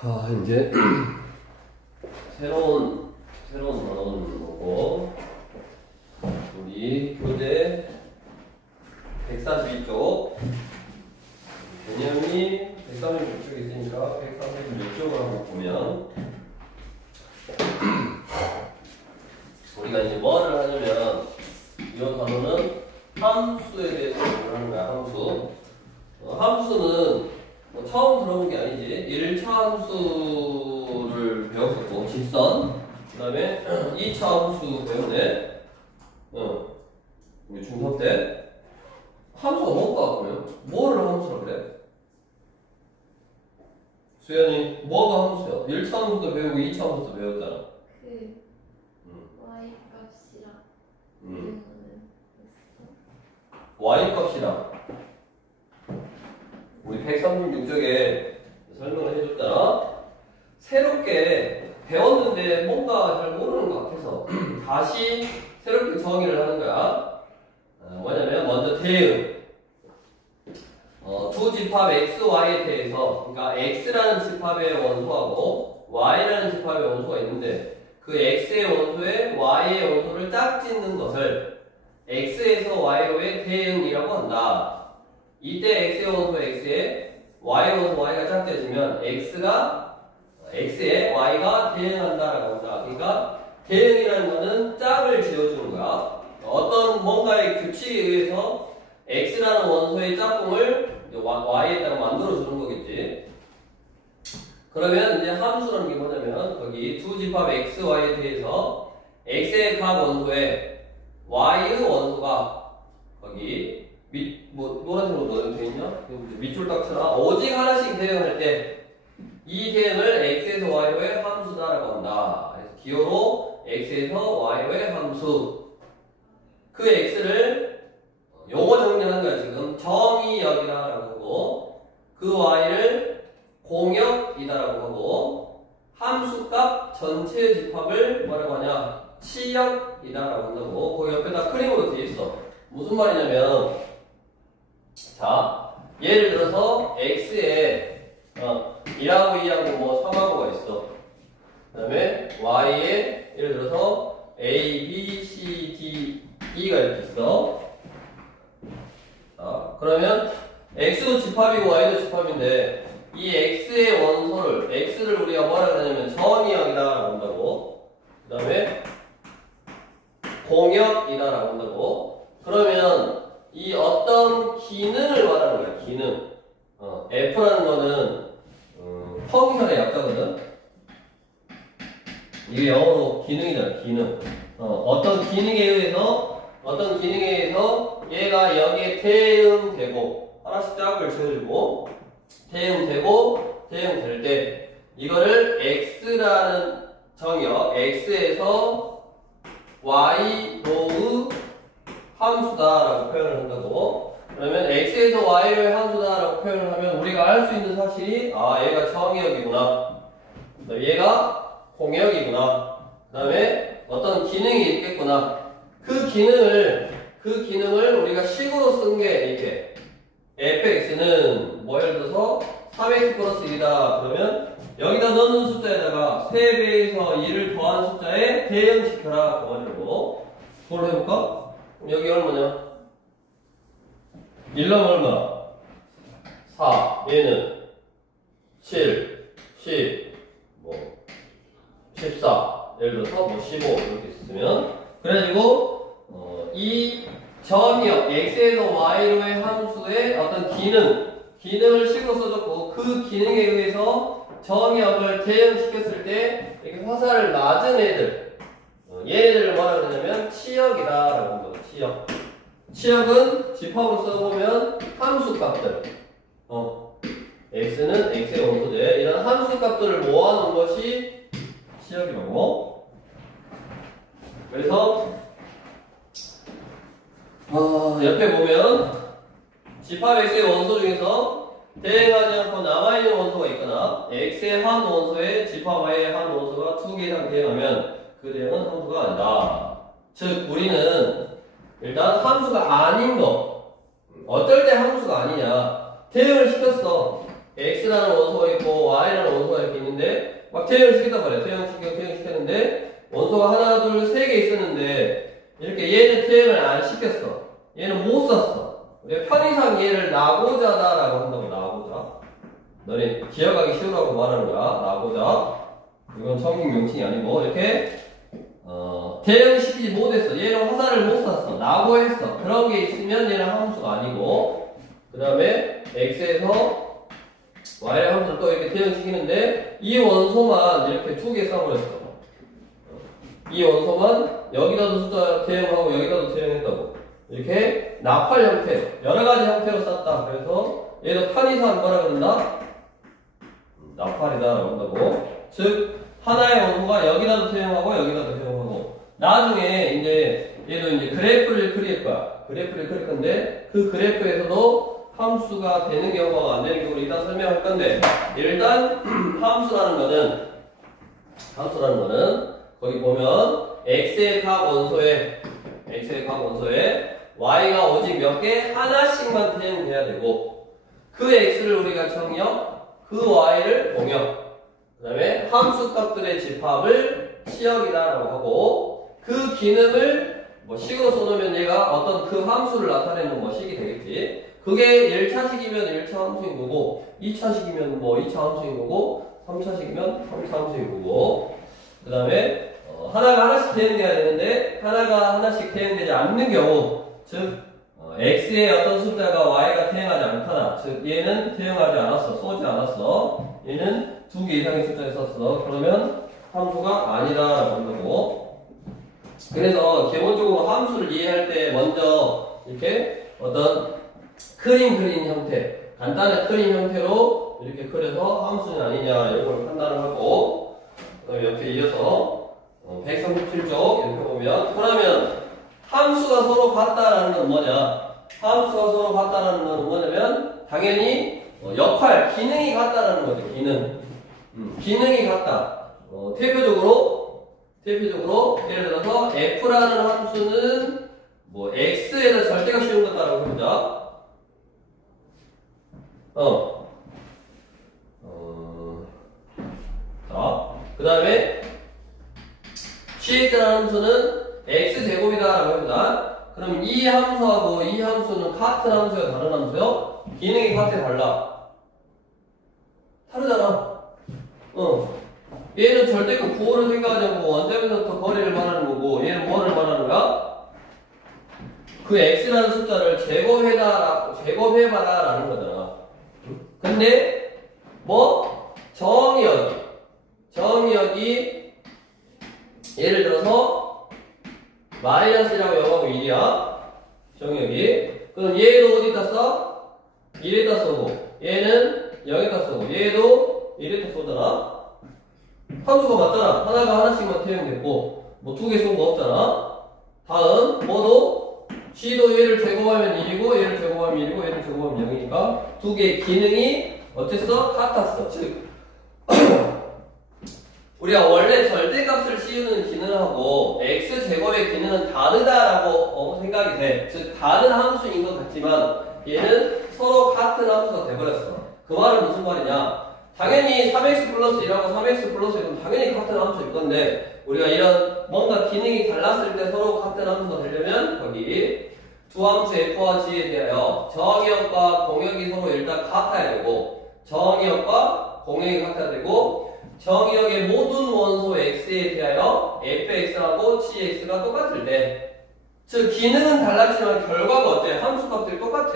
자, 이제 새로운 단어는 뭐고, 우리 교재 142쪽 개념이 136쪽에 있으니까 136쪽을 한번 보면 우리가 이제 뭐를 하냐면 이 단어는 함수에 대해서 공부를 하는 거야. 함수는 뭐 처음 들어본 게 아니지. 1차 함수를 배웠었고, 직선. 그 다음에 2차 함수 배웠네. 우리 중3 때. 함수가 뭔가 그러면? 뭐를 함수라 그래? 수연이, 뭐가 함수야? 1차 함수도 배우고 2차 함수도 배웠잖아. y 값이랑 y 값이랑 우리 136쪽에 설명을 해줬잖아. 새롭게 배웠는데 뭔가 잘 모르는 것 같아서 다시 새롭게 정의를 하는 거야. 뭐냐면 먼저 대응. 두 집합 x, y에 대해서, 그러니까 x라는 집합의 원소하고 y라는 집합의 원소가 있는데 그 x의 원소에 y의 원소를 짝짓는 것을 x에서 y로의 대응이라고 한다. 이때 x의 원소 x에 y의 원소 y가 짝져지면 x에 y가 대응한다라고 한다. 그러니까 대응이라는 거는 짝을 지어주는 거야. 어떤 뭔가의 규칙에 의해서 x라는 원소의 짝꿍을 y에다가 만들어주는 거겠지. 그러면 이제 함수라는 게 뭐냐면 거기 두 집합 x, y에 대해서 x의 각 원소에 y의 원소가 거기 노란색으로 되어 있냐? 밑줄 딱 쳐라. 오직 하나씩 대응할 때 이 대응을 x에서 y로의 함수다라고 한다. 그래서 기호로 x에서 y로의 함수. 그 x를 용어 정리하는 거야. 지금 정의역이라고 하고, 그 y를 공역이다라고 하고, 함수값 전체 집합을 뭐라고 하냐? 치역이다라고 한다고. 거기 옆에다 크림으로 되어 있어. 무슨 말이냐면, 자, 예를 들어서 x에 1하고 2하고 뭐 3하고가 있어. 그 다음에 y에 예를 들어서 a, b, c, d, e가 이렇게 있어. 자, 그러면 x도 집합이고 y도 집합인데 이 x의 원소를, x를 우리가 뭐라 그러냐면 정의역이다라고 한다고. 그 다음에 공역이다라고 한다고. 그러면 이 어떤 기능을 말하는 거야. 기능. F라는 거는 펑션의 약자거든. 이게 영어로 기능이잖아. 기능. 어떤 기능에 의해서 얘가 여기에 대응되고 하나씩 짝을 지어주고 대응될 때 이거를 x라는 정의역 x에서 y로의 함수다라고 표현을 한다고. 그러면 x에서 y로의 함수다라고 표현을 하면 우리가 알 수 있는 사실이 얘가 정의역이구나, 얘가 공역이구나, 그 다음에 어떤 기능이 있겠구나. 그 기능을 우리가 식으로 쓴 게 이렇게 fx는 뭐 예를 들어서 3x 플러스 1이다 그러면 여기다 넣는 숫자에다가 3배에서 1을 더한 숫자에 대응시켜라 그 말이고. 그걸 해볼까? 그럼 여기 얼마냐? 1은 얼마? 4. 얘는 7, 10, 14. 예를 들어서 15 이렇게 있으면 그래가지고 이 정의역 x에서 y로의 함수의 어떤 기능을 식으로 써줬고 그 기능에 의해서 정의역을 대응시켰을 때 이렇게 화살을 맞은 애들, 얘네들을 뭐라 그러냐면 치역이다라고 합니다. 치역은 집합으로 써보면 함수값들. x는 x의 원소제. 이런 함수값들을 모아놓은 것이 치역이라고. 그래서 옆에 보면 집합 x의 원소 중에서 대응하지 않고 남아있는 원소가 있거나 x의 한 원소에 집합 y의 한 원소가 2개 이상 대응하면 그 대응은 함수가 아니다. 즉 우리는 일단 함수가 아닌 거, 어떨 때 함수가 아니냐, 대응을 시켰어. x라는 원소가 있고 y라는 원소가 이렇게 있는데 막 퇴형을 시켰단 말이야. 퇴형시켰는데 원소가 하나, 둘, 세 개 있었는데 이렇게 얘는 퇴형을 안 시켰어. 얘는 못 썼어. 우리가 편의상 얘를 나고자다라고 한다고. 나고자. 너네 기억하기 쉬우라고 말하는 거야. 나고자. 이건 성인 명칭이 아니고 이렇게 퇴형시키지 못했어. 얘는 화살을 못 쐈어. 나고했어. 그런 게 있으면 얘는 함수가 아니고, 그 다음에 x에서 y의 함수를 또 이렇게 퇴형시키는데 이 원소만 이렇게 두 개 써버렸어. 이 원소만 여기다도 숫자 퇴형하고 여기다도 퇴형했다고. 이렇게 나팔 형태, 여러 가지 형태로 쌌다. 그래서 얘도 편의상 뭐라 그런다? 나팔이다라고 한다고. 즉 하나의 원소가 여기다도 퇴형하고 여기다도 퇴형하고, 나중에 이제 얘도 이제 그래프를 그릴 거야. 그래프를 그릴 건데 그 그래프에서도 함수가 되는 경우가 안 되는 경우를 일단 설명할 건데, 일단 함수라는 거는 거기 보면 x의 각 원소에 y가 오직 몇 개? 하나씩만 퇴형돼야 되고, 그 x를 우리가 정역, 그 y를 공역, 그 다음에 함수값들의 집합을 시역이다라고 하고, 그 기능을 뭐 식으로 써놓으면 얘가 어떤 그 함수를 나타내는 뭐 식이 되겠지. 그게 1차식이면 1차 함수인 거고, 2차식이면 뭐 2차 함수인 거고, 3차식이면 3차 함수인 거고, 그 다음에 하나가 하나씩 퇴형돼야 되는데 하나가 하나씩 퇴형되지 않는 경우, 즉 x의 어떤 숫자가 y가 퇴형하지 않거나, 즉 얘는 퇴형하지 않았어, 쏘지 않았어, 얘는 두 개 이상의 숫자를 썼어, 그러면 함수가 아니다라고 한다고. 그래서 기본적으로 함수를 이해할 때 먼저 이렇게 어떤 그림 그린 형태, 간단한 그림 형태로 이렇게 그려서 함수는 아니냐 이걸 판단을 하고, 그다음에 옆에 이어서 137쪽 이렇게 보면, 그러면 함수가 서로 같다라는 건 뭐냐? 함수가 서로 같다라는 건 뭐냐면 당연히 역할, 기능이 같다라는 거죠. 기능이 같다. 대표적으로 예를 들어서 f라는 함수는 뭐 x에다 절대값 씌운 거다라고 해보자. 자, 그 다음에 gx라는 함수는 x제곱이다라고 해보자. 그럼 이 함수하고 이 함수는 같은 함수야, 다른 함수요? 기능이 같아, 달라? 다르잖아. 얘는 절대값 구호를 생각하지 않고 원점에서부터 거리를 말하는 거고, 얘는 뭐를 말하는 거야? 그 x라는 숫자를 제곱해봐라 라는 거잖아. 근데 뭐 정의역이 예를 들어서 마이너스라고 영하고 1이야. 정의역이. 그럼 얘도 어디다 써? 1에다 써고, 얘는 0에다 써고, 얘도 1에다 쏘잖아. 함수가 맞잖아. 하나가 하나씩만 퇴형됐고, 뭐 두 개 쏜 거 없잖아. 다음 뭐도 g도 얘를 제곱하면 1이고 얘를 제곱하면 1이고 얘를 제곱하면 0이니까 두 개의 기능이 어땠어? 같았어. 즉 우리가 원래 절대값을 씌우는 기능하고 x제곱의 기능은 다르다라고 생각이 돼. 즉 다른 함수인 것 같지만 얘는 서로 같은 함수가 돼버렸어. 그 말은 무슨 말이냐? 당연히 3x 플러스 1하고 3x 플러스 1은 당연히 같은 함수일 건데, 우리가 이런 뭔가 기능이 달랐을 때 서로 같은 함수가 되려면 거기 두 함수 f와 g에 대하여 정의역과 공역이 서로 일단 같아야 되고, 정의역과 공역이 같아야 되고, 정의역의 모든 원소 x에 대하여 fx하고 gx가 똑같을 때, 즉 기능은 달랐지만 결과가 어때? 함수값들이 똑같아.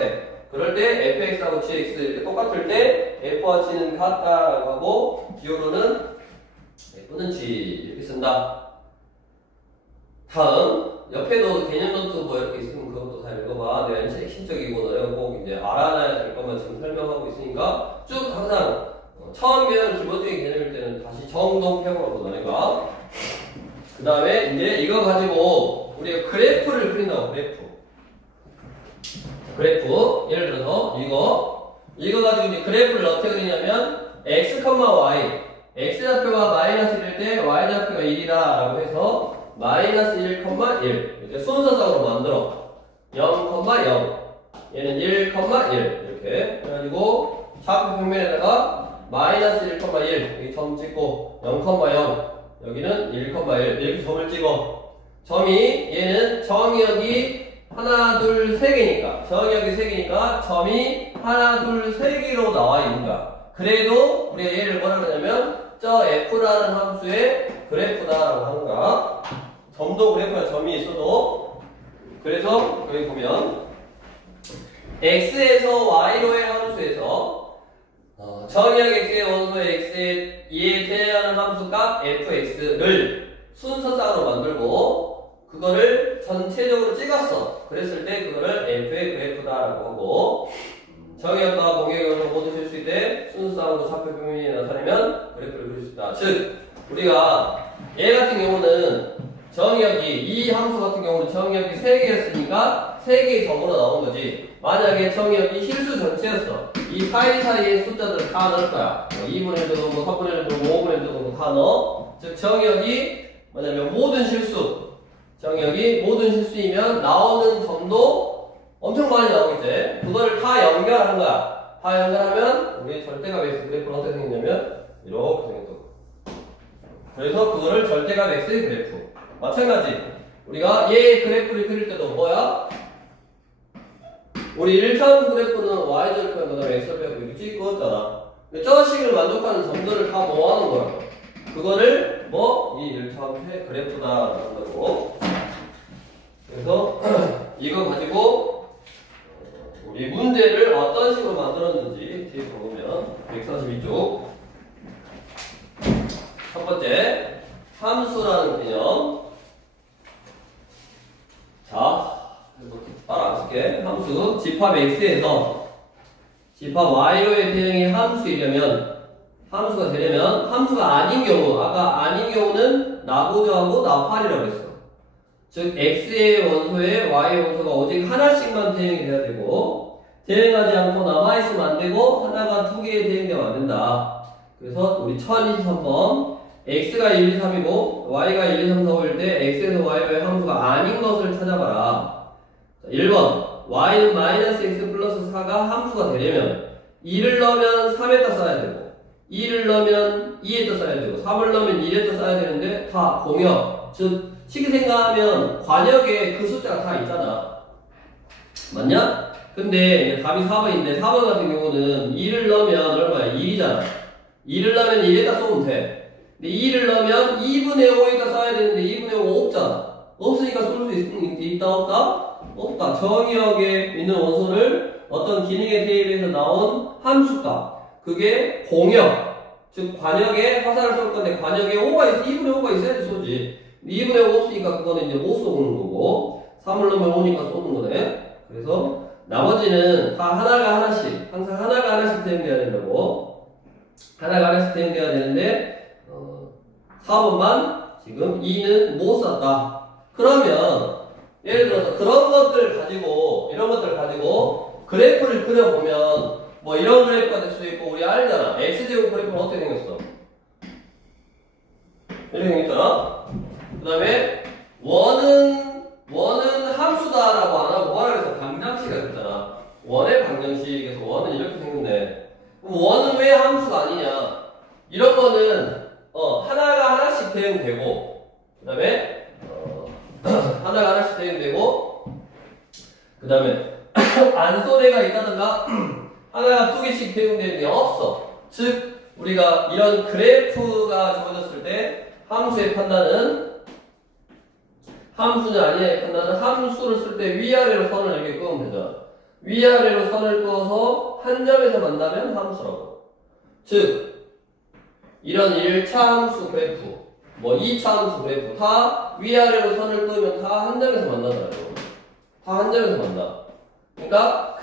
그럴 때 fx하고 gx 이렇게 똑같을 때 f와 g는 같다라고 하고, 기호로는 f는 g 이렇게 쓴다. 다음 옆에도 개념 노트 뭐 이렇게 있으면 그것도 다 읽어봐. 내가 핵심적이고 너희가 꼭 이제 알아놔야 될 것만 지금 설명하고 있으니까 쭉 항상 처음 배우는 기본적인 개념일 때는 다시 정동평으로 너희가. 그 다음에 이제 이거 가지고 우리가 그래프를 그린다고. 그래프 예를 들어서 이거 가지고 이제 그래프를 어떻게 그리냐면 x, y x좌표가 마이너스 1일 때 y좌표가 1이라 라고 해서 마이너스 1, 1 이렇게 순서상으로 만들어. 0, 0 얘는 1, 1 이렇게 해가지고 좌표 평면에다가 마이너스 1,1 여기 점 찍고 0,0 여기는 1,1 이렇게 점을 찍어. 점이 얘는 정의역이 하나 둘 세 개니까 정의역이 세 개니까 점이 하나 둘 세 개로 나와 있는 거야. 그래도 우리가 얘를 뭐라 그러냐면 저 f라는 함수의 그래프다라고 하는 거야. 점도 그래프나 점이 있어도. 그래서 여기 보면 x에서 y로의 함수에서 정의역 x의 원소의 x에 이에 대하는 함수 값 fx를 순서상으로 만들고 그거를 전체적으로 찍었어. 그랬을 때 그거를 f의 그래프다라고 하고 정의역과 공역역을 모두 줄 수 있대 순서상으로 좌표 평면이 나타내면 그래프를 그릴 수 있다. 즉 우리가 얘 같은 경우는 정의역이 이 함수 같은 경우는 정의역이 3개였으니까 3개의 점으로 나온 거지. 만약에 정의역이 실수 전체였어. 이 사이사이의 숫자들을 다 넣을 거야. 2분의 1도 넣고 3분의 1도 넣고 5분의 1도 넣고 다 넣어. 즉 정의역이 뭐냐면 모든 실수. 정의역이 모든 실수이면 나오는 점도 엄청 많이 나오겠지. 그거를 다 연결한 거야. 다 연결하면 우리 절대값 x 그래프는 어떻게 생겼냐면 이렇게 생겼어. 그래서 그거를 절대값 x의 그래프. 마찬가지. 우리가 얘 그래프를 그릴 때도 뭐야? 우리 1차원 그래프는 y절편 그 다음에 x절편 이렇게 찍었잖아. 저 식을 만족하는 점들을 다 모아놓은 거라고. 그거를 이 1차원의 그래프다라는 거고. 그래서 이거 가지고 우리 문제를 어떤 식으로 만들었는지 뒤에 보면 142쪽 첫 번째 함수라는 개념. 자, 따라 안 쓸게. 함수 집합 x에서 집합 y로의 대응이 함수이려면 함수가 되려면 함수가 아닌 경우 아까 아닌 경우는 나보조하고 나팔이라고 했어. 즉 x의 원소에 y의 원소가 오직 하나씩만 대응이 돼야 되고 대응하지 않고 남아있으면 안 되고 하나가 두 개에 대응되면 안 된다. 그래서 우리 1023번 x가 1, 2, 3이고 y가 1, 2, 3, 4, 5일 때 x에서 y의 함수가 아닌 것을 찾아봐라. 자, 1번 y는 마이너스 x 플러스 4가 함수가 되려면 2를 넣으면 3에다 써야 되고 2를 넣으면 2에다 써야 되고 3을 넣으면 1에다 써야 되는데 다 공역. 즉 식이 생각하면 관역에 그 숫자가 다 있잖아. 맞냐? 근데 답이 4번인데 4번 같은 경우는 2를 넣으면 얼마야? 1이잖아. 2를 넣으면 1에다 쏘면 돼. 근데 2를 넣으면 2분의 5에다 써야 되는데 2분의 5 없잖아. 없으니까 쏠 수 있다 없다? 없다. 정의역에 있는 원소를 어떤 기능에 대입해서 나온 함수값. 그게 공역. 즉 관역에 화살을 쏠 건데 관역에 5가 있어. 2분의 5가 있어야지 쏘지. 2분의 5 없으니까 그거는 이제 못 쏘는 거고 3을 넣으면 5니까 쏘는 거네. 그래서 나머지는 다 하나가 하나씩 항상 하나가 하나씩 대응돼야 된다고. 하나가 하나씩 대응돼야 되는데 4번만 지금 2는 못 썼다. 그러면 예를 들어서 그런 것들 가지고 이런 것들 가지고 그래프를 그려보면 이런 그래프가 될 수도 있고 우리 알잖아. x제곱 그래프는 어떻게 생겼어? 이렇게 생겼잖아. 그 다음에 원은 함수다라고 안 하고 뭐라 그래서 방정식이라 그랬잖아. 원의 방정식에서 원은 이렇게 생겼네. 그럼 원은 왜 함수가 아니냐? 이런 거는 하나가 하나씩 대응되고 그 다음에 하나가 하나씩 대응되고 그 다음에 안소래가 있다든가 하나가 두 개씩 대응되는 게 없어. 즉 우리가 이런 그래프가 주어졌을 때 함수의 판단은 함수냐 아니냐의 판단은 함수를 쓸 때 위아래로 선을 이렇게 그으면 되잖아. 위아래로 선을 그어서 한 점에서 만나면 함수라고. 즉 이런 1차 함수 그래프 2차 함수 그래프 다 위아래로 선을 그으면 다 한 점에서 만나더라고. 다 한 점에서 만나. 그러니까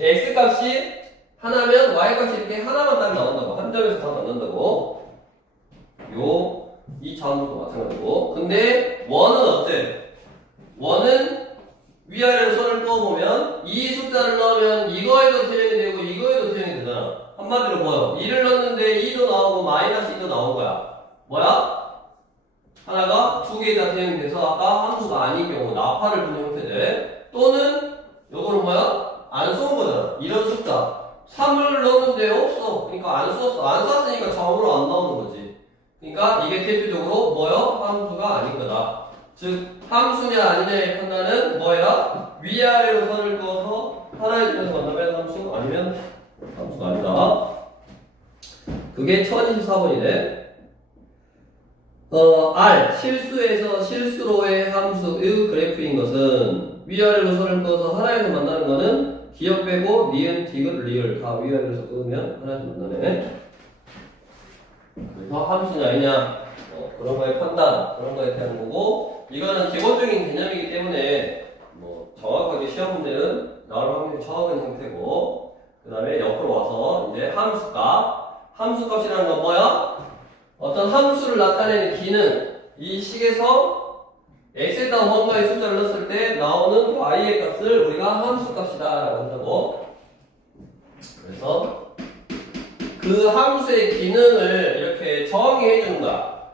x값이 하나면 y값이 이렇게 하나만 딱 나온다고. 한 점에서 다 만난다고. 2차 함수도 마찬가지고. 근데 원은 어때? 원은 위아래로 선을 그어보면 이 숫자를 넣으면 이거에도 대응이 되고 이거에도 대응이 되잖아. 한마디로 2를 넣었는데 2도 나오고 마이너스 2도 나온 거야. 하나가 두 개가 대응이 돼서 아까 함수가 아닌 경우 나파를 부는 형태들. 또는 요거는 안 쏜 거잖아. 이런 숫자 3을 넣었는데 그러니까 안 썼어. 안 썼으니까 좌우로 안 나오는 거지. 그러니까 이게 대표적으로 뭐요? 함수가 아닌 거다. 즉 함수냐 아니냐의 판단은 뭐야? 위아래로 선을 그어서 하나의 중에서 만나면 함수 아니면 함수가 아니다. 그게 1024번이네. R 실수에서 실수로의 함수의 그래프인 것은 위아래로 선을 그어서 하나에서 만나는 거는 기억 빼고 니은, 디귿, 리을 다 위아래로 그으면 하나에서 만나네. 그래서 함수냐 아니냐 그런 거의 판단 그런 거에 대한 거고 이거는 기본적인 개념이기 때문에 뭐 정확하게 시험 문제는 나올 확률이 적은 형태고 그 다음에 옆으로 와서 이제 함수값이라는 건 뭐야? 어떤 함수를 나타내는 기능 이 식에서 x에다가 뭔가의 숫자를 넣었을 때 나오는 y의 값을 우리가 함수값이다 라고 한다고. 그래서 그 함수의 기능을 이렇게 정의해 주는 거야.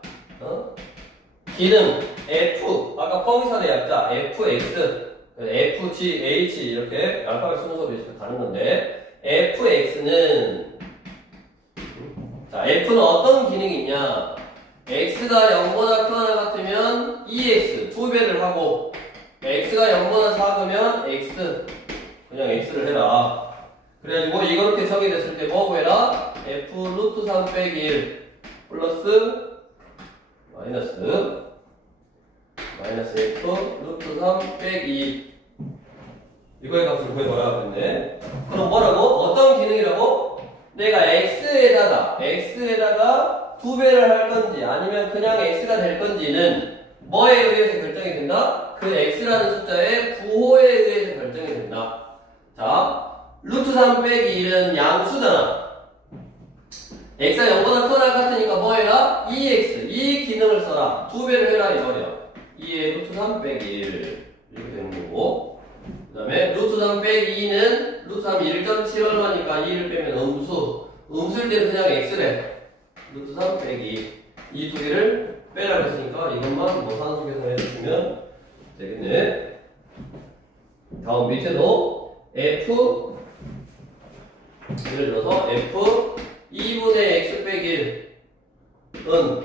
기능 f 아까 펑션의 약자 fx fg h 이렇게 알파벳 순서로 이렇게 가는 건데 fx는 자 f는 어떤 기능이 있냐 x가 0보다 크거나 같으면 2x 2배를 하고 x가 0보다 작으면 x 그냥 x를 해라. 그래가지고 이렇게 정의됐을 때 뭐 구해라? f 루트 3 빼기 1 플러스 마이너스 f 루트 3 빼기 2 이거의 값을 구해봐라 그랬네. 그럼 뭐라고? 어떤 기능이라고? 내가 x에다가 2배를 할 건지 아니면 그냥 x가 될 건지는 뭐에 의해서 결정이 된다? 그 x라는 숫자의 부호에 의해서 결정이 된다. 자, 루트 3 빼기 1은 양수잖아. x가 0보다 크거나 같으니까 뭐 해라? 2x 이 기능을 써라. 2배를 해라 이 말이야. 2의 루트 3 빼기 1 이렇게 되는 거고 그 다음에 루트 3 빼기 2는 루트 3 1.7 얼마니까 2를 빼면 음수일 때는 그냥 x래. 루트 3 빼기 이 두 개를 빼라고 했으니까 이것만 뭐 산수 계산해 주시면 되겠네. 다음 밑에도 f 예를 들어서 f 2분의 x 빼기 1은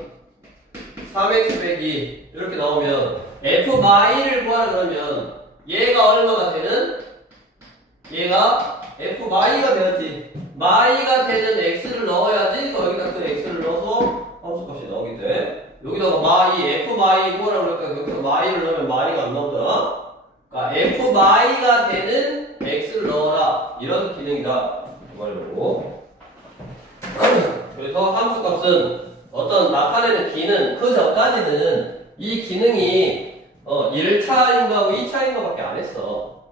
3x 빼기 이렇게 나오면 f를 구하라 그러면 얘가 얼마가 되는? 얘가 f가 되었지. 마이가 되는 x를 넣어야지 여기다 그 x를 넣어서 함수값이 나오게 돼. 여기다가 f마이 구하라고 그러니까 여기서 마이를 넣으면 마이가 안 나오잖아. 그러니까 f마이가 되는 x를 넣어라 이런 기능이다 그 말이고. 그래서 함수값은 어떤 나타내는 기능 그 전까지는 이 기능이 1차인가하고 2차인가 밖에 안 했어.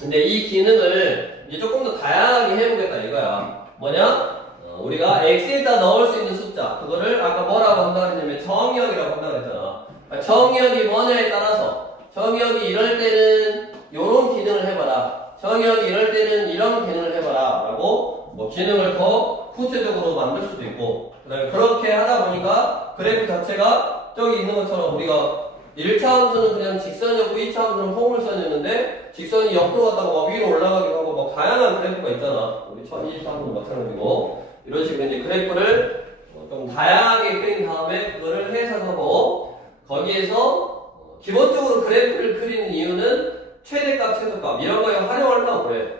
근데 이 기능을 이제 조금 더 다양하게 해보겠다 이거야. 뭐냐? 우리가 x에다 넣을 수 있는 숫자 그거를 아까 뭐라고 한다 그랬냐면 정의역이라고 한다 그랬잖아. 정의역이 뭐냐에 따라서 정의역이 이럴 때는 요런 기능을 해봐라. 정의역이 이럴 때는 이런 기능을 해봐라 라고 뭐 기능을 더 구체적으로 만들 수도 있고 그 다음에 그렇게 하다 보니까 그래프 자체가 저기 있는 것처럼 우리가 1차 함수는 그냥 직선이었고 2차 함수는 포물선이었는데 직선이 옆으로 갔다가 막 위로 올라가기도 하고 막 다양한 그래프가 있잖아. 우리 1024함수는 마찬가지고 이런 식으로 이제 그래프를 좀 다양하게 그린 다음에 그거를 해석하고 거기에서 기본적으로 그래프를 그리는 이유는 최대값, 최소값 이런 거에 활용하려고 그래.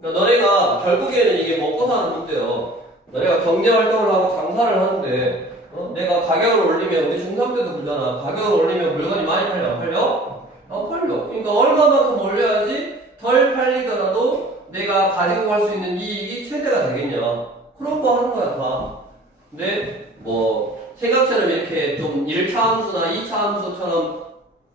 그러니까 너네가 결국에는 이게 먹고 사는 문제예요. 너네가 경제활동을 하고 장사를 하는데 내가 가격을 올리면 우리 중3 때도 그러잖아. 가격을 올리면 물건이 많이 팔려? 안 팔려? 안 팔려. 그러니까 얼마만큼 올려야지 덜 팔리더라도 내가 가지고 갈 수 있는 이익이 최대가 되겠냐. 그런 거 하는 거야 다. 근데 뭐 생각처럼 이렇게 좀 1차 함수나 2차 함수처럼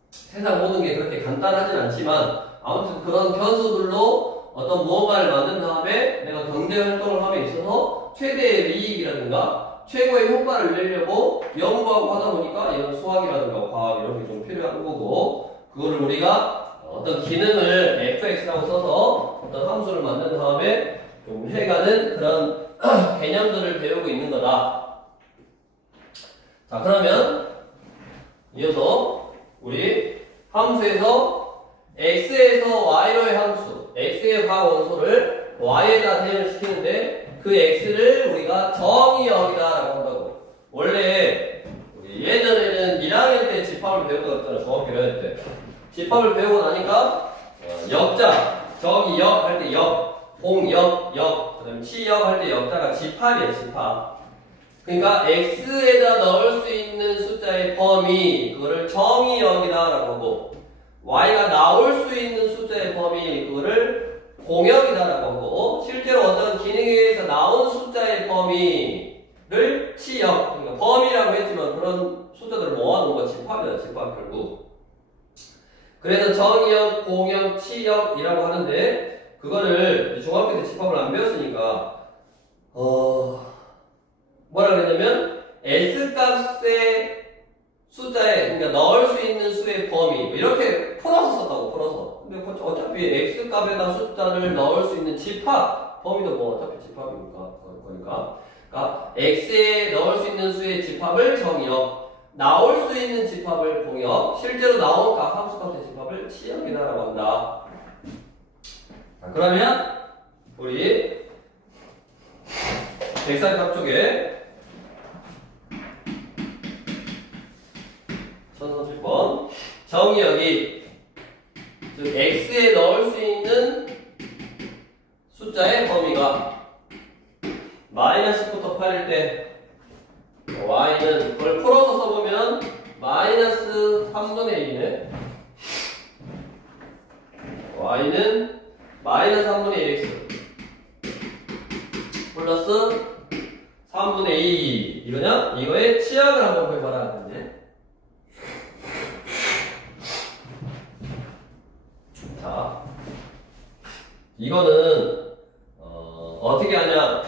세상 모든 게 그렇게 간단하진 않지만 아무튼 그런 변수들로 어떤 무언가를 만든 다음에 내가 경제활동을 함에 있어서 최대의 이익이라든가 최고의 효과를 내려고 연구하고 하다 보니까 이런 수학이라든가 과학 이런 게 좀 필요한 거고 그거를 우리가 어떤 기능을 fx라고 써서 어떤 함수를 만든 다음에 좀 해가는 그런 개념들을 배우고 있는 거다. 자 그러면 이어서 우리 함수에서 x에서 y로의 함수 x의 과원소를 y에다 대응을 시키는데 그 x를 우리가 정의역이다라고 한다고. 원래 우리 예전에는 1학년 때 집합을 배운 거 같잖아. 중학교 1학년 때. 집합을 배우고 나니까 역자, 정의역 할 때 역, 공역, 역, 그 다음에 치역 할 때 역자가 집합이야, 집합. 그러니까 x에다 넣을 수 있는 숫자의 범위, 그거를 정의역이다라고 하고, y가 나올 수 있는 숫자의 범위, 그거를 공역이다라고 하고, 실제로 어떤 기능에 의해서 나온 숫자의 범위를 치역, 그러니까 범위라고 했지만 그런 숫자들을 모아놓은 건 집합이다, 집합 결국. 그래서 정의역, 공역, 치역이라고 하는데, 그거를 중학교 때 집합을 안 배웠으니까, 뭐라 그랬냐면, S값의 숫자에, 그러니까 넣을 수 있는 수의 범위, 뭐 이렇게 풀어서 썼다고, 풀어서. 근데 어차피 X값에다 숫자를 넣을 수 있는 집합, 범위도 뭐 어차피 집합이니까, 그러니까, X에 넣을 수 있는 수의 집합을 정의역, 나올 수 있는 집합을 공역, 실제로 나온 값, 함수값의 집합을 치역이다라고 한다. 자, 그러면, 우리, 140값 쪽에, 1030번 정의역이 즉 x에 넣을 수 있는 숫자의 범위가 -10부터 8일 때 y는 그걸 풀어서 써보면 -3분의 1이네. y는 -3분의 1x 플러스 3분의 2 이거냐? 이거의 치역을 한번 해봐라. 자, 이거는 어떻게 하냐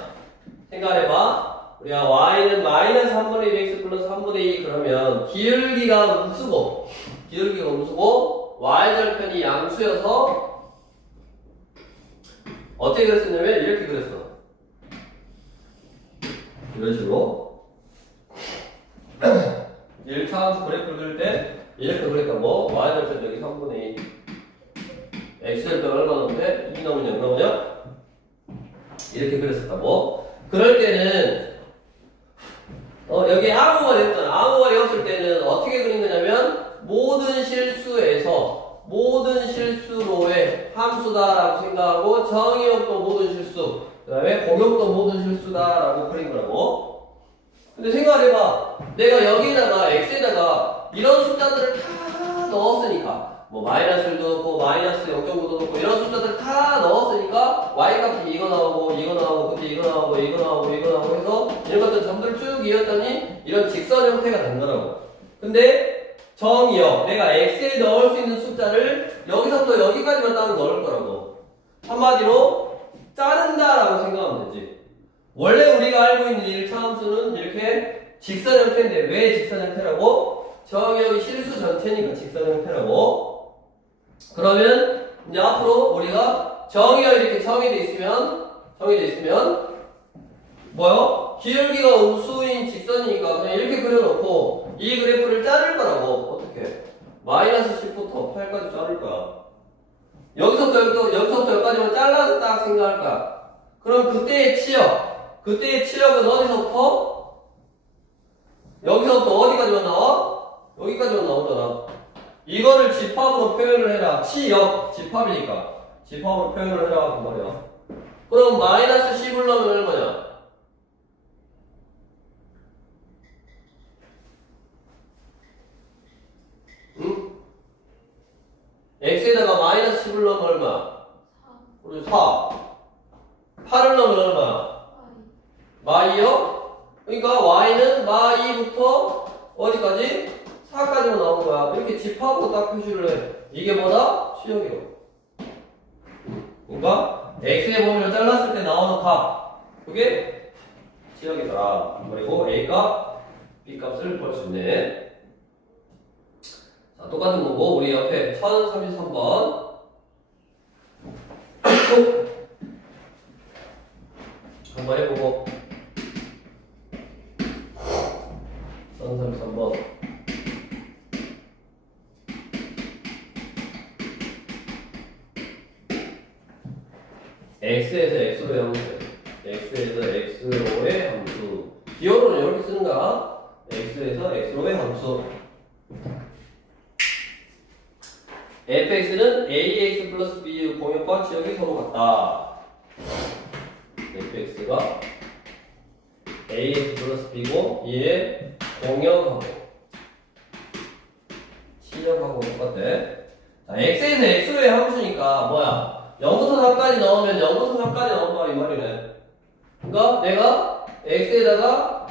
생각해봐. 우리가 y는 -3분의 1x 플러스 3분의 2 그러면 기울기가 음수고 y절편이 양수여서 어떻게 그랬었냐면 이렇게 그랬어. 이런 식으로 1차 함수 그래프를 그릴 때 이렇게 그랬다고. y절편 여기 3분의 2 x절편 얼마 나오는데 2 나오냐 0 나오냐? 이렇게 그랬었다고. 그럴 때는 여기 아무가 됐잖아. 아무가 되었을 때는 어떻게 그린 거냐면 모든 실수로의 함수다라고 생각하고 정의역도 모든 실수, 그 다음에 공역도 모든 실수다라고 그린 거라고. 근데 생각해봐. 내가 여기다가 x에다가 이런 숫자들을 다 넣었으니까 뭐 마이너스를 넣고 마이너스 0.9도 넣고 이런 숫자들 다 넣었으니까 y값이 이거 나오고 이거 나오고 근데 이거 나오고 이거 나오고 이거 나오고 해서 이런 것들 전부를 쭉 이었더니 이런 직선 형태가 된 거라고. 근데 정의역 내가 x에 넣을 수 있는 숫자를 여기서부터 여기까지만 딱 넣을 거라고. 한마디로 자른다라고 생각하면 되지. 원래 우리가 알고 있는 1차 함수는 이렇게 직선 형태인데 왜 직선 형태라고? 정의역이 실수 전체니까 직선 형태라고. 그러면 이제 앞으로 우리가 정의역이 이렇게 정의되어 있으면 뭐요? 기울기가 음수인 직선이니까 그냥 이렇게 그려놓고 이 그래프를 자를 거라고. 어떻게? -10부터 8까지 자를 거야. 여기서부터 여기까지만 잘라서 딱 생각할 거야. 그럼 그때의 치역은 어디서부터? 여기서부터 어디까지만 나와? 여기까지만 나오잖아. 이거를 집합으로 표현을 해라. 치역, 집합이니까. 집합으로 표현을 해라. 그 말이야. 그럼 -10을 넣으면 얼마냐? 응? x에다가 -10을 넣으면 얼마? 4. 우리 4. 8을 넣으면 얼마? 마이요? 그러니까 y는 마2부터 어디까지? 4까지만 나온 거야. 이렇게 집합으로 딱 표시를 해. 이게 뭐다? 치역이요. 그러니까 x의 범위를 잘랐을 때 나오는 값, 그게 치역이다. 그리고 a값, b값을 볼 수 있네. 자, 똑같은 거고 우리 옆에 1033번 한번 해보고 1033번 x에서 x로 해보세요. x에서 x로의 함수. 기호로는 이렇게 쓰는 거야. x에서 x로의 함수. fx는 ax 플러스 b의 공역과 지역이 서로 같다. fx가 ax 플러스 b고 이에 공역하고 지역하고 똑같대. 자, x에서 x로의 함수니까 뭐야? 0부터 3까지 넣으면 0부터 3까지 넣는다 이 말이네. 그러니까 내가 x에다가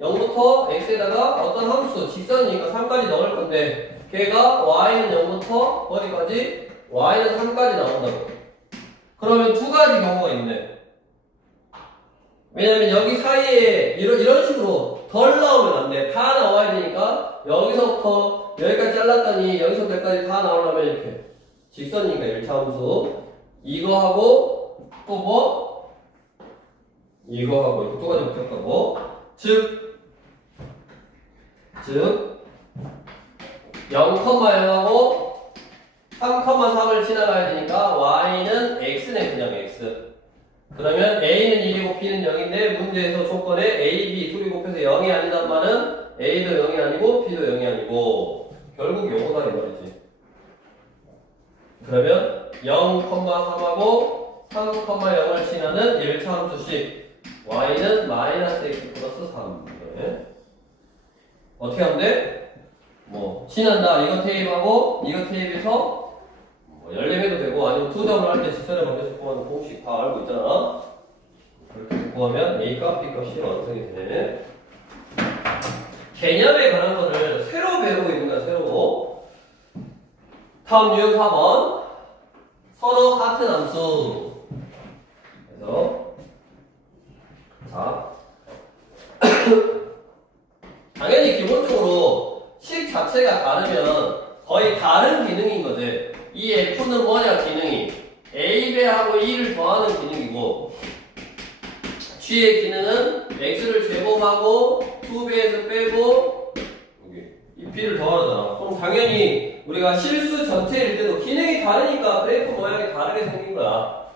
0부터 x에다가 어떤 함수 직선이니까 3까지 넣을 건데 걔가 y는 0부터 어디까지? y는 3까지 나온다고. 그러면 두 가지 경우가 있네. 왜냐면 여기 사이에 이런 식으로 덜 나오면 안 돼. 다 나와야 되니까 여기서부터 여기까지 잘랐더니 여기서부터 여기까지 다 나오려면 이렇게 직선이니까 1차 함수 이거하고 또 뭐? 이거하고 이거 두 가지 붙였다고. 즉 0,0하고 3,3을 지나가야 되니까 y는 x네. 그냥 x. 그러면 a는 1이고 b는 0인데 문제에서 조건에 a, b 둘이 곱해서 0이 아니란 말은 a도 0이 아니고 b도 0이 아니고 결국 요거다 이 말이지. 그러면 0,3하고 3,0을 지나는 1차 함수식 y는 마이너스 x 플러스 3. 네. 어떻게 하면 돼? 뭐 지난다 이거 테이프하고 이거 테이프에서 뭐 열림해도 되고 아니면 투점을 할 때 직선의 방정식 구하는 공식 다 알고 있잖아. 그렇게 구하면 A값, B값이 완성이 되네. 개념에 관한 거를 새로 배우고 있는 거야. 새로. 다음 유형 4번 서로 같은 함수. 그래서 자 당연히 기본적으로 식 자체가 다르면 거의 다른 기능인 거지. 이 F는 뭐냐 기능이 A 배하고 E를 더하는 기능이고 G의 기능은 X를 제곱하고 2배에서 빼고 여기 이 B를 더하잖아. 그럼 당연히 우리가 실수 전체일 때도 기능이 다르니까 그래프 모양이 다르게 생긴 거야.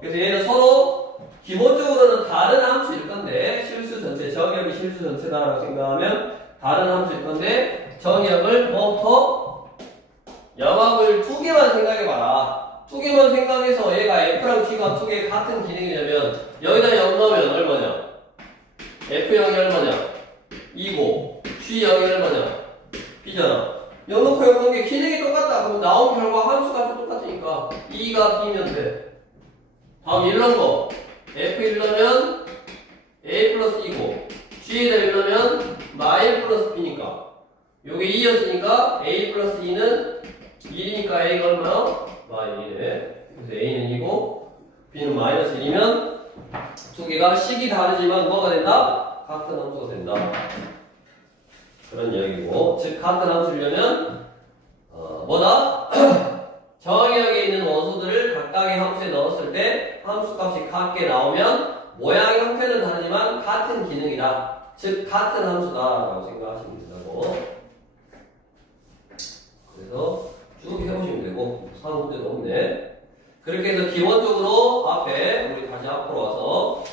그래서 얘는 서로 기본적으로는 다른 함수일 건데 실수 전체, 정의역이 실수 전체다라고 생각하면 다른 함수일 건데 정의역을 뭐부터 0하고 1 두 개만 생각해봐라. 두 개만 생각해서 얘가 F랑 G가 두 개 같은 기능이냐면 여기다 0 넣으면 얼마냐? F0이 얼마냐? 2고 G0이 얼마냐? B잖아. 0 넣고 0 넣은 게 기능이 똑같다. 그럼 나온 결과 함수가 똑같으니까 2가 B면 돼. 다음 1 넣은 거 F1 넣으면 A 플러스 2고 G에다 1 넣으면 마일 플러스 B니까 요게 2였으니까 A 플러스 2는 1이니까 A가 얼마야? 마이너스 1이네. 그래서 A는 2고 B는 마이너스 1이면 두 개가 식이 다르지만 뭐가 된다? 같은 함수가 된다. 그런 이야기고 즉 같은 함수려면 뭐다? 정의역에 있는 원소들을 각각의 함수에 넣었을 때 함수값이 같게 나오면 모양 형태는 다르지만 같은 기능이다. 즉 같은 함수다 라고 생각하시면 된다고. 그래서 쭉 해보시면 되고 사는 문제도 없네. 그렇게 해서 기본적으로 앞에 우리 다시 앞으로 와서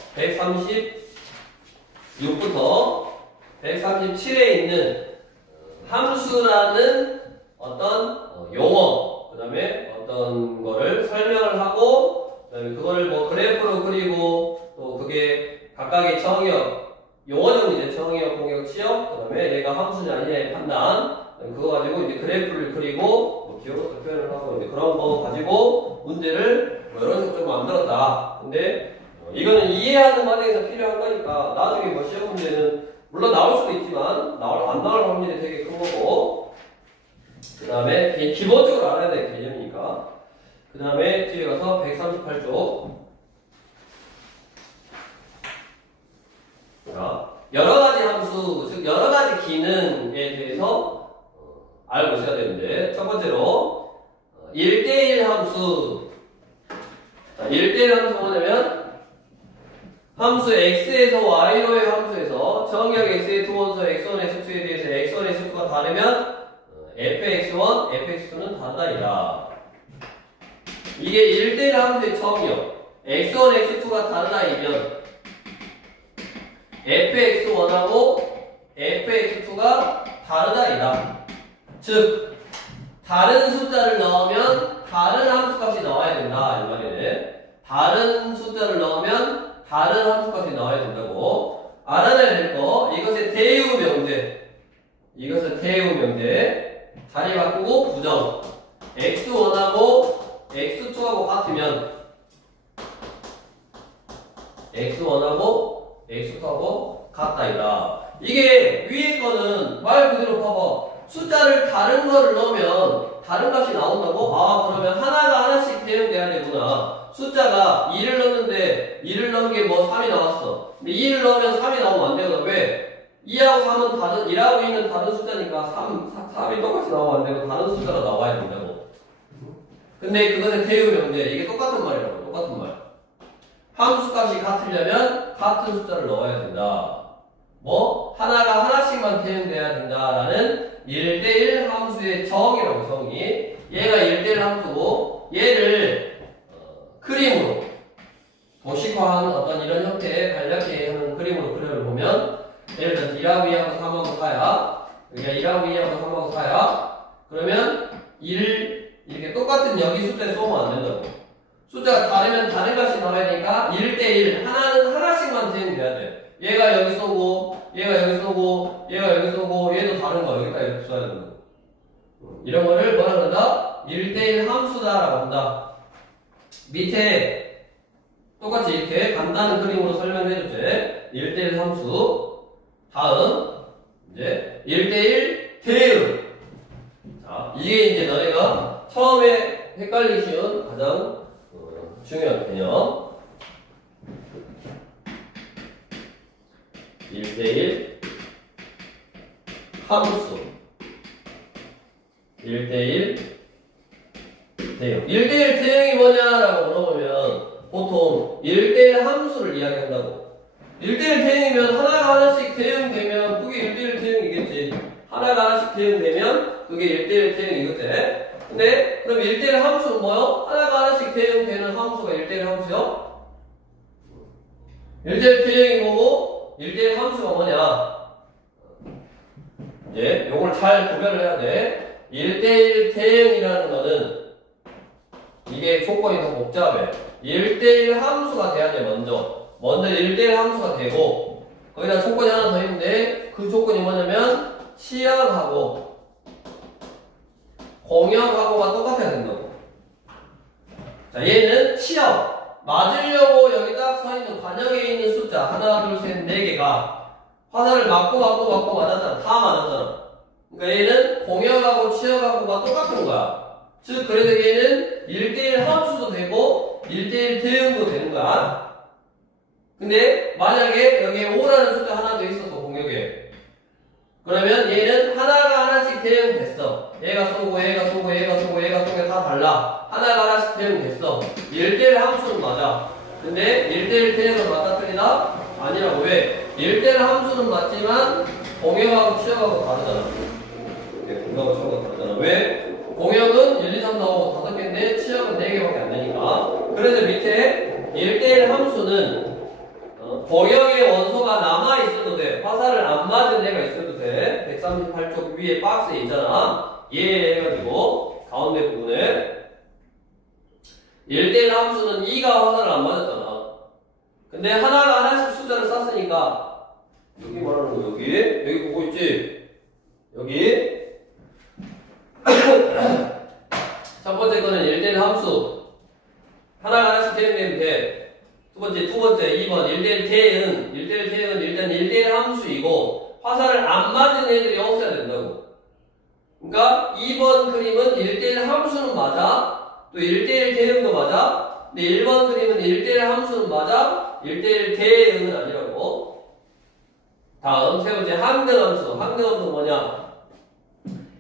136부터 137에 있는 함수라는 어떤 용어 그 다음에 어떤 거를 설명을 하고 그 다음에 그거를 뭐 그래프로 그리고 또 그게 각각의 정의역 용어적인 이제 정의역, 공역, 지역 그 다음에 얘가 함수냐 아니냐의 판단 그거 가지고 이제 그래프를 그리고 뭐 기호로서 표현을 하고 이제 그런 거 가지고 문제를 뭐 이런 식으로 좀 만들었다. 근데 이거는 이해하는 과정에서 필요한 거니까 나중에 뭐 시험 문제는 물론 나올 수도 있지만 안 나올 확률이 되게 큰 거고 그 다음에 기본적으로 알아야 될 개념이니까 그 다음에 뒤에 가서 138쪽 여러가지 함수 즉 여러가지 기능에 대해서 알고 있어야 되는데 첫 번째로 1대1 함수. 자, 1대1 함수 뭐냐면 함수 x에서 y로의 함수에서 정의역 x의 두 원소 x1, x2에 대해서 x1, x2가 다르면 fx1, fx2는 다르다이다. 이게 1대1 함수의 정의역 x1, x2가 다르다이면 fx1하고 fx2가 다르다 이다. 즉 다른 숫자를 넣으면 다른 함수값이 나와야 된다 이 말이네. 다른 숫자를 넣으면 다른 함수값이 나와야 된다고. 알아내야 될 거, 이것의 대유 명제. 이것을 대유 명제. 자리 바꾸고 부정. x1하고 x2하고 같으면 x1하고 x2하고 같다이다. 이게 위에 거는 말 그대로 봐봐. 숫자를 다른 거를 넣으면 다른 값이 나온다고? 아, 그러면 하나가 하나씩 대응돼야 되구나. 숫자가 2를 넣는데 2를 넣은 게 뭐 3이 나왔어. 근데 2를 넣으면 3이 나오면 안 되거든. 왜? 2하고 3은 다른, 1하고 2는 다른 숫자니까 3이 똑같이 나오면 안 되고 다른 숫자가 나와야 된다고. 근데 그것의 대유 명제. 이게 똑같은 말이라고. 똑같은 말. 함수값이 같으려면 같은 숫자를 넣어야 된다. 뭐? 하나가 하나씩만 대응돼야 된다라는 1대1 함수의 정이라고, 정이. 얘가 1대1 함수고, 얘를 그림으로 도식화한 어떤 이런 형태의 간략히 하는 그림으로 그려보면, 예를 들어서 1하고 2하고 3하고 4야. 여기가 1하고 2하고 3하고 4야. 그러면 1을 이렇게 똑같은 여기 숫자에 쏘면 안 된다고. 숫자가 다르면 다른 값이 나와야 되니까 1대1 하나는 하나씩만 대응돼야 돼. 얘가 여기 쏘고 얘가 여기 쏘고 얘가 여기 쏘고 얘도 다른 거 여기다 이렇게 써야 된다. 이런 거를 뭐라 그런다? 1대1 함수다라고 한다. 밑에 똑같이 이렇게 간단한 그림으로 설명해줬지. 1대1 함수. 다음 이제 1대1 대응. 자, 이게 이제 너희가 처음에 헷갈리기 쉬운 가장 중요한 개념. 1대1 함수. 1대1 대응. 1대1 대응이 뭐냐라고 물어보면 보통 1대1 함수를 이야기한다고. 1대1 대응이면 하나가 하나씩 대응되면 그게 1대1 대응이겠지. 하나가 하나씩 대응되면 그게 1대1 대응이겠지. 근데 그럼 1대1 함수는 뭐요? 하나가 하나씩 대응되는 함수가 1대1 함수요? 1대1 대응이 뭐고 1대1 함수가 뭐냐? 이제 요걸 잘 구별을 해야 돼. 1대1 대응이라는 거는 이게 조건이 더 복잡해. 1대1 함수가 돼야 돼. 먼저 1대1 함수가 되고 거기다 조건이 하나 더 있는데 그 조건이 뭐냐면 치역하고 공역하고가 똑같아야 된다고. 자, 얘는 치역. 맞으려고 여기 딱 서있는 관역에 있는 숫자 하나, 둘, 셋, 네 개가 화살을 맞고 맞았잖아. 다 맞았잖아. 그러니까 얘는 공역하고 치역하고가 똑같은 거야. 즉 그래서 얘는 1대1 함수도 되고 1대1 대응도 되는 거야. 근데 만약에 여기에 5라는 숫자 하나 더 있었어. 공역에. 그러면 얘는 하나가 하나씩 대응됐어. 얘가 쏘고 얘가 쏘고 얘가 쏘고 얘가 쏘고 다 달라. 하나가 하나씩 대응됐어. 1대1 함수는 맞아. 근데 1대1 대응은 맞다 틀리다? 아니라고. 왜? 1대1 함수는 맞지만 공역하고 치역하고 다르잖아. 공역하고 치역하고 다르잖아. 왜? 공역은 1, 2, 3, 4, 5, 5개인데 치역은 4개밖에 안 되니까. 그래서 밑에 1대1 함수는 공역의 원소가 남아있어도 돼. 화살을 안 맞은 애가 있어도 돼. 138쪽 위에 박스에 있잖아. 얘 해가지고 가운데 부분에 1대1 함수는 2가 화살을 안 맞았잖아. 근데 하나가 하나씩 숫자를 쌌으니까 여기 말하는 거 여기 보고 있지? 여기 첫 번째 거는 1대1 함수 하나가 하나씩 대응되면 돼. 두 번째, 2번 1대1 대응. 1대1 대응은 일단 1대1 함수이고 화살을 안 맞은 애들이 없어야 된다고. 그러니까 2번 그림은 1대1 함수는 맞아. 또 1대1 대응도 맞아. 근데 1번 그림은 1대1 함수는 맞아. 1대1 대응은 아니라고. 다음 세 번째 항등 함수. 항등 함수는 뭐냐?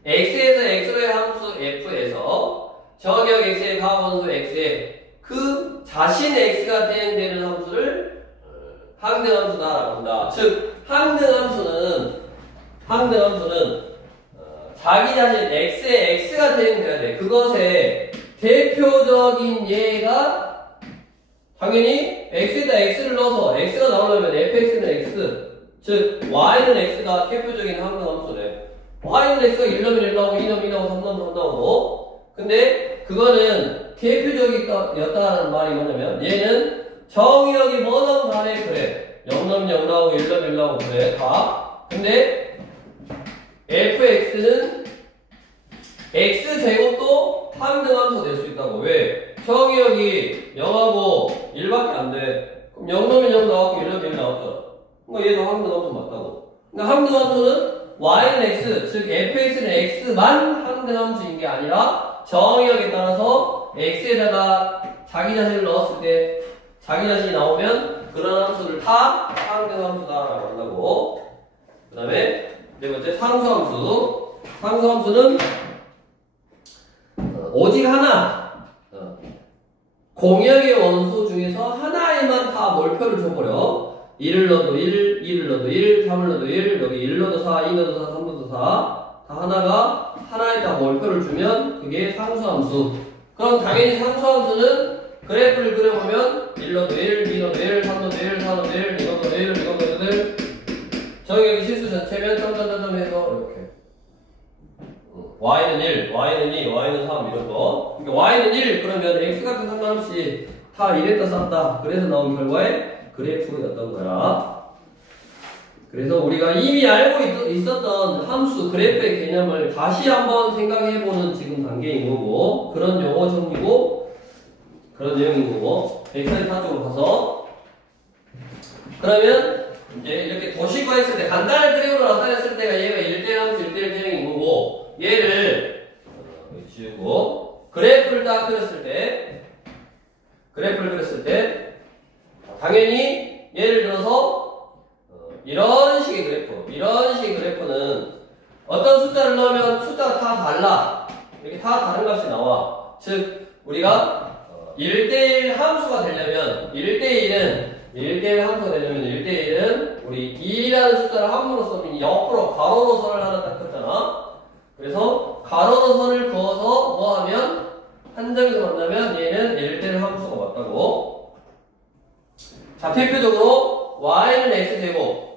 x에서 x로의 함수 f에서 저격 x의 가원수 x에 그 자신 x가 대응되는 함수를 항등함수다라고 한다. 즉 항등함수는 자기 자신 x에 x가 대응돼야 돼. 그것의 대표적인 예가 당연히 x에다 x를 넣어서 x가 나오려면 fx는 x, 즉 y는 x가 대표적인 항등함수래. y는 x가 1 넣으면 1 나오고 2 넣으면 2 나오고 3 넣으면 3 나오고. 근데 그거는 대표적이었다는 말이 뭐냐면 얘는 정의역이 뭐든 간에 그래. 0 넣으면 0 나오고 1 넣으면 1 나오고 그래. 다. 근데 fx는 x제곱도 항등함수 될 수 있다고. 왜? 정의역이 0하고 1밖에 안 돼. 그럼 0 넣으면 0 나왔고 1 넣으면 1 나왔잖아. 그러니까 얘도 항등함수 맞다고. 그러니까 항등함수는 y는 x, 즉 fx는 x만 항등함수인 게 아니라 정의역에 따라서 x에다가 자기 자신을 넣었을 때 자기 자신이 나오면 그런 함수를 다 항등함수다라고 한다고. 그 다음에 네 번째 상수함수. 상수함수는 오직 하나 공역의 원소 중에서 하나에만 다 몰표를 줘버려. 1을 넣어도 1, 2를 넣어도 1, 3을 넣어도 1, 여기 1 넣어도 4, 2 넣어도 4, 3 넣어도 4. 다 하나가 하나에다 몰표를 주면 그게 상수함수. 그럼 당연히 상수함수는 그래프를 그려보면 1 넣어도 1, 2 넣어도 1, 3 넣어도 1, 4 넣어도 1, 이거 넣어도 1, 이거 넣어도 1. 정의역이 실수 전체면 점점점점 해서 이렇게 y는 1, y는 2, y는 3 이런 거. 그러니까 y는 1 그러면 x 같은 상관없이 다 1에다 쌌다. 그래서 나온 결과에 그래프였던 거야. 그래서 우리가 이미 알고 있었던 함수 그래프의 개념을 다시 한번 생각해보는 지금 단계인 거고, 그런 용어 정리고 그런 내용인 거고. 144쪽으로 가서 그러면 이제 이렇게 도식화했을 때 간단한 그림으로 나타냈을 때가 얘가 1대1 함수 1대1 대응인 거고, 얘를 지우고 그래프를 딱 그렸을 때 당연히 예를 들어서 이런 식의 그래프는 어떤 숫자를 넣으면 숫자가 다 달라. 이렇게 다 다른 값이 나와. 즉 우리가 1대1 함수가 되려면 1대1 함수가 되려면 1대1은 우리 2라는 숫자를 함수로 써면 옆으로 가로로 선을 하나 딱 긋잖아. 그래서 가로로 선을 그어서 뭐 하면 한 점에서 만나면 얘는 1대1 함수가 맞다고. 자, 대표적으로 y는 x제곱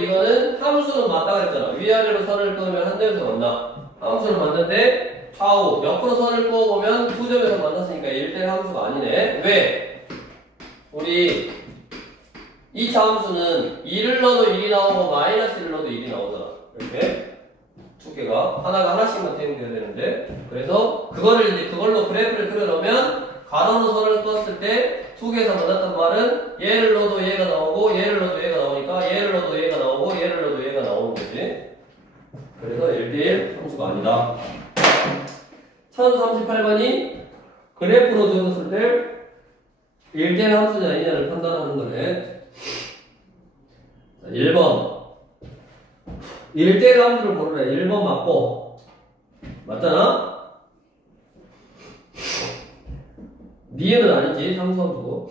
이거는 함수는 맞다 그랬잖아. 위아래로 선을 그으면 한 점에서 만나. 함수는 맞는데 좌우 옆으로 선을 그어보면 두 점에서 만났으니까 1대1 함수가 아니네. 왜? 우리 2차 함수는 2를 넣어도 1이 나오고 마이너스 1을 넣어도 1이 나오잖아. 이렇게 두 개가 하나가 하나씩만 대응돼야 되는데, 그래서 그걸로 그래프를 그려놓으면 가로로 선을 그었을 때 두 개에서 만났단 말은 얘를 넣어도 얘가 나오고 얘를 넣어도 얘가 나오니까 얘를 넣어도 얘가 나오고 얘를 넣어도 얘가 나오는 거지. 그래서 1대1 함수가 아니다. 1038번이 그래프로 적었을 때 1대1 함수냐 아니냐를 판단하는 거네. 자, 1번 1대1 함수를 고르래. 1번 맞고 맞잖아? 리을은 아니지. 상수함수고.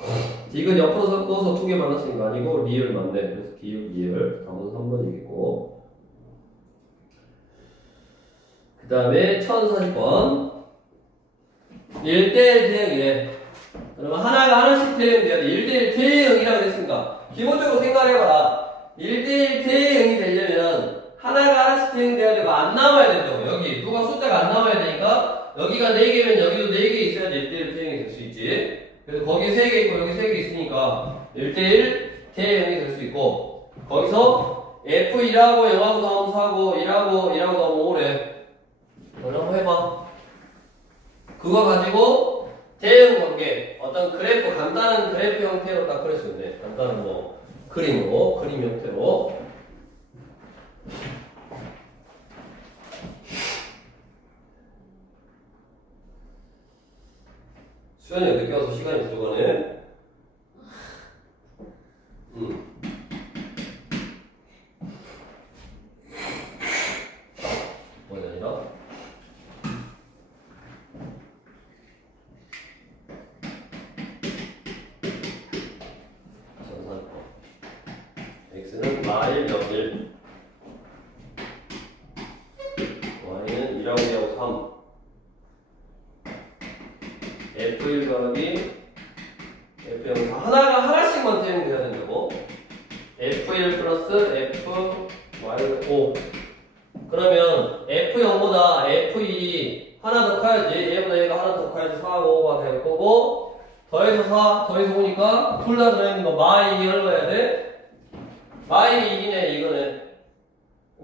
이건 옆으로 넣어서 두 개 만났으니까 아니고 리을 맞네. 그래서 기울 리을. 답은 3번이겠고. 그 다음에 1040번 1대1 대응이래. 그러면 하나가 하나씩 대응돼야 돼. 1대1 대응이라고 했으니까 기본적으로 생각해봐라. 1대1 대응이 되려면 하나가 하나씩 대응돼야 되고 안 남아야 된다고. 여기 누가 숫자가 안 남아야 되니까 여기가 4개면 여기도 4개 있어야지 1대1 대응이 될 수 있지. 그래서 거기 3개 있고 여기 3개 있으니까 1대1 대응이 될 수 있고, 거기서 F1하고 0하고 더하면 4고 1하고 더하면 5래. 그걸 한번 해봐. 그거 가지고 대응 관계, 어떤 그래프, 간단한 그래프 형태로 딱 그릴 수 있네. 간단한 뭐 그림 형태로. 수현이가 늦게 와서 시간이 부족하네. 뭐가 아니라? 전산법. x는 마일 0일, y는 1하고 2하고 3. F1 더하기 F0 하나가 하나씩만 대응돼야 된다고. 플러스 F 마이너스 5. 그러면 F0보다 F1이 하나 더 커야지. 얘보다 얘가 하나 더 커야지 4, 5가 될 거고, 더해서 4, 더해서 5니까 둘 다 들어있는 거 마이 얼마야 돼? 마이 1이네 이거는.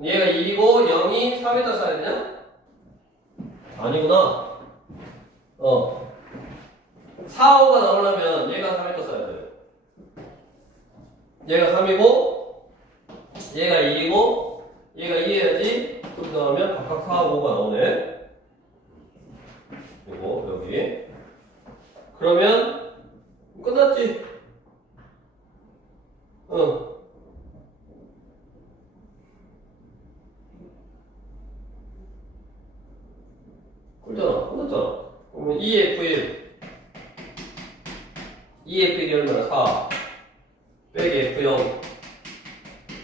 얘가 1이고 0이 3에다 써야 되냐? 아니구나. 4, 5가 나오려면 얘가 3에다 써야 돼. 얘가 3이고 얘가 1이고 얘가 2해야지. 그 다음에 각각 4, 5가 나오네. 그리고 여기 그러면 끝났지. 꿀잖아. 끝났잖아. 그러면 2F1 2F1이 얼마나? 4 빼기 F0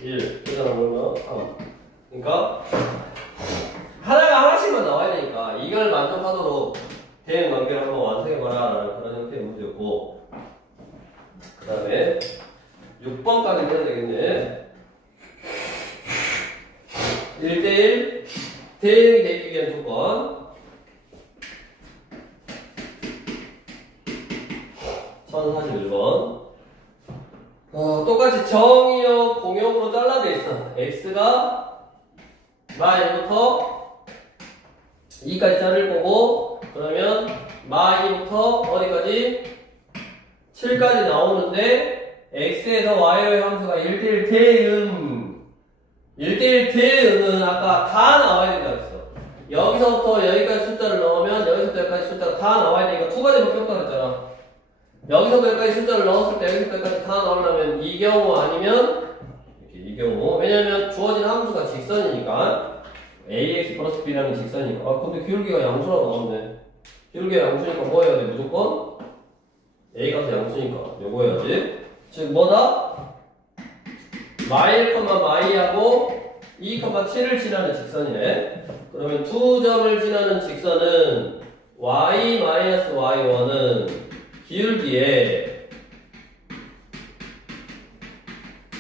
1 그잖아. 그러면 3. 그러니까 하나가 하나씩만 나와야 되니까 이걸 만족하도록 대응 관계를 한번 완성해봐라 라는 그런 형태의 문제였고, 그 다음에 6번까지 해야 되겠네. 1대1 대응이 되기 위한 조건 1041번. 똑같이 정의역 공역으로 잘라져 있어. x가 마이부터 2까지 자를 거고, 그러면 마이부터 어디까지? 7까지 나오는데 x에서 y의 함수가 1대1 대응. 1대1 대응은 아까 다 나와야 된다고 했어. 여기서부터 여기까지 숫자를 넣으면 여기서부터 여기까지 숫자가 다 나와야 되니까 두 가지밖에 없다고 했잖아. 여기서부터 여기까지 숫자를 넣었을 때 여기서부터 여기까지 다 나오려면 이 경우 아니면 이렇게 이 경우. 왜냐면 주어진 함수가 직선이니까 ax 플러스 b라는 직선이니까. 근데 기울기가 양수라고 나오네. 기울기가 양수니까 뭐 해야 돼? 무조건 a가 양수니까 요거 해야지. 즉 뭐다? 마이 1, 마이하고 2, 7을 지나는 직선이네. 그러면 두 점을 지나는 직선은 y-y1은 기울기에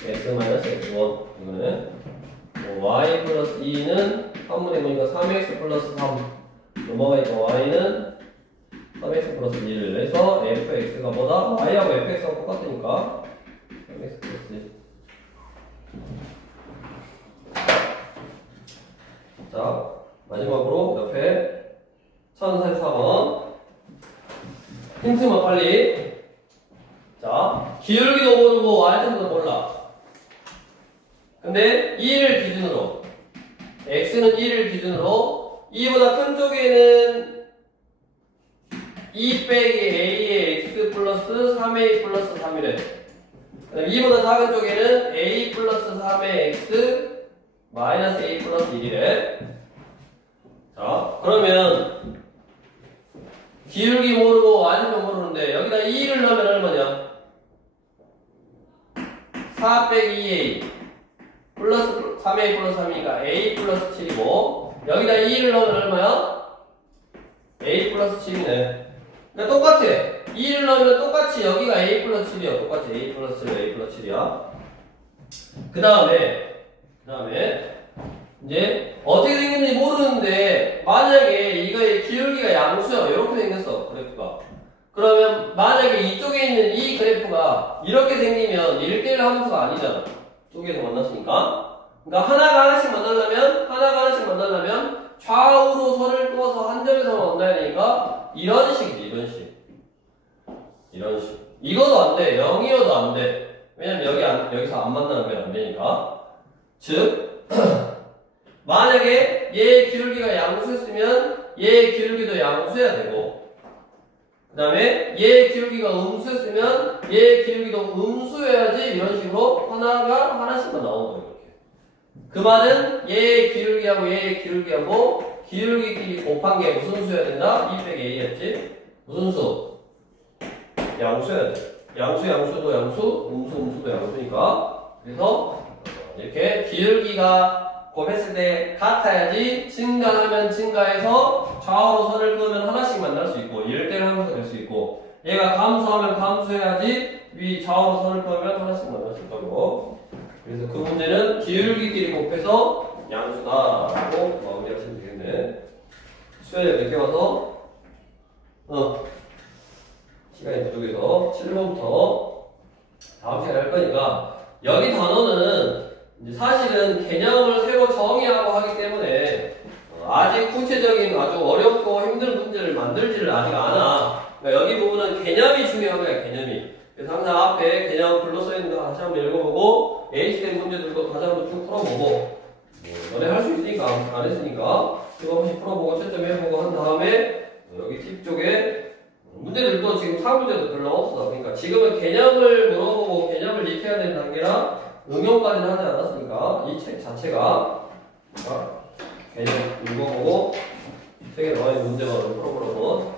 x-x1 이거는 y 플러스 2는 한문에 보니까 3x 플러스 3 넘어가니까 y는 3x 플러스 1을 해서 fx가 뭐다? y하고 fx하고 똑같으니까 3x 플러스 1. 자, 마지막으로 옆에 1044번 힌트만 빨리. 자, 기울기도 모르고 y점도 몰라. 근데 2를 기준으로 x는 2를 기준으로 2보다 큰 쪽에는 2 빼기 a의 x 플러스 3a 플러스 3이래. 그다음에 2보다 작은 쪽에는 a 플러스 3의 x 마이너스 a 플러스 1이래. 자, 그러면 기울기 모르고 y는 모르는데 여기다 2를 넣으면 얼마냐? 4 빼기 2a 플러스 3a 플러스 3이니까 a 플러스 7이고, 여기다 2를 넣으면 얼마야? a 플러스 7이네. 그러니까 똑같아. 2를 넣으면 똑같이 여기가 a 플러스 7이야. 똑같이 a 플러스 7, a 플러스 7이야. 그 다음에 이제 어떻게 생겼는지 모르는데 만약에 이거의 기울기가 양수야. 이렇게 생겼어, 그래프가. 그러면 만약에 이쪽에 있는 이 그래프가 이렇게 생기면 1대1 함수가 아니잖아. 쪽에서 만났으니까. 그러니까 하나가 하나씩 만나려면 좌우로 선을 그어서 한 점에서 만나야 되니까 이런 식이지. 이런 식. 이거도 안 돼. 0이어도 안 돼. 왜냐면 여기서 안 만나면 안 되니까. 즉 만약에 얘의 기울기가 양수였으면 얘의 기울기도 양수해야 되고, 그 다음에 얘의 기울기가 음수였으면 얘의 기울기도 음수여야지. 이런 식으로 하나가 하나씩만 나오는 거예요. 이렇게. 그 말은 얘의 기울기하고 얘의 기울기하고 기울기끼리 곱한 게 무슨 수여야 된다? 2 빼기 a였지? 무슨 수? 양수여야 돼. 양수도 양수, 음수도 양수니까. 그래서 이렇게 기울기가 곱했을 때 같아야지 증가하면 증가해서 좌우로 선을 그으면 하나씩 만날 수 있고 1대1 함수가 될 수 있고, 얘가 감소하면 감소해야지 위 좌우로 선을 그으면 하나씩 만날 수 있다고. 그래서 그 문제 기울기끼리 곱해서 양수다라고 마무리하시면 되겠네. 수연이가 이렇게 와서 시간이 부족해서 7번부터 다음 시간에 할 거니까 여기 단어는 이제 사실은 개념을 새로 정의하고 하기 때문에 아직 구체적인 아주 어렵고 힘든 문제를 만들지를 아직 않아. 그러니까 여기 부분은 개념이 중요한 거야, 개념이. 그래서 항상 앞에 개념 글로 써있는 거 다시 한번 읽어보고 AC된 문제들도 다시 한번 쭉 풀어보고 너네 할 수 있으니까 안 했으니까 이거 한 번씩 풀어보고 채점해보고 한 다음에 여기 팁 쪽에 문제들도 지금 사문제도 별로 없어. 그러니까 지금은 개념을 물어보고 개념을 익혀야 되는 단계라 응용까지는 하지 않았으니까 이 책 자체가 개념 읽어보고 책에 나와있는 문제만 풀어보려고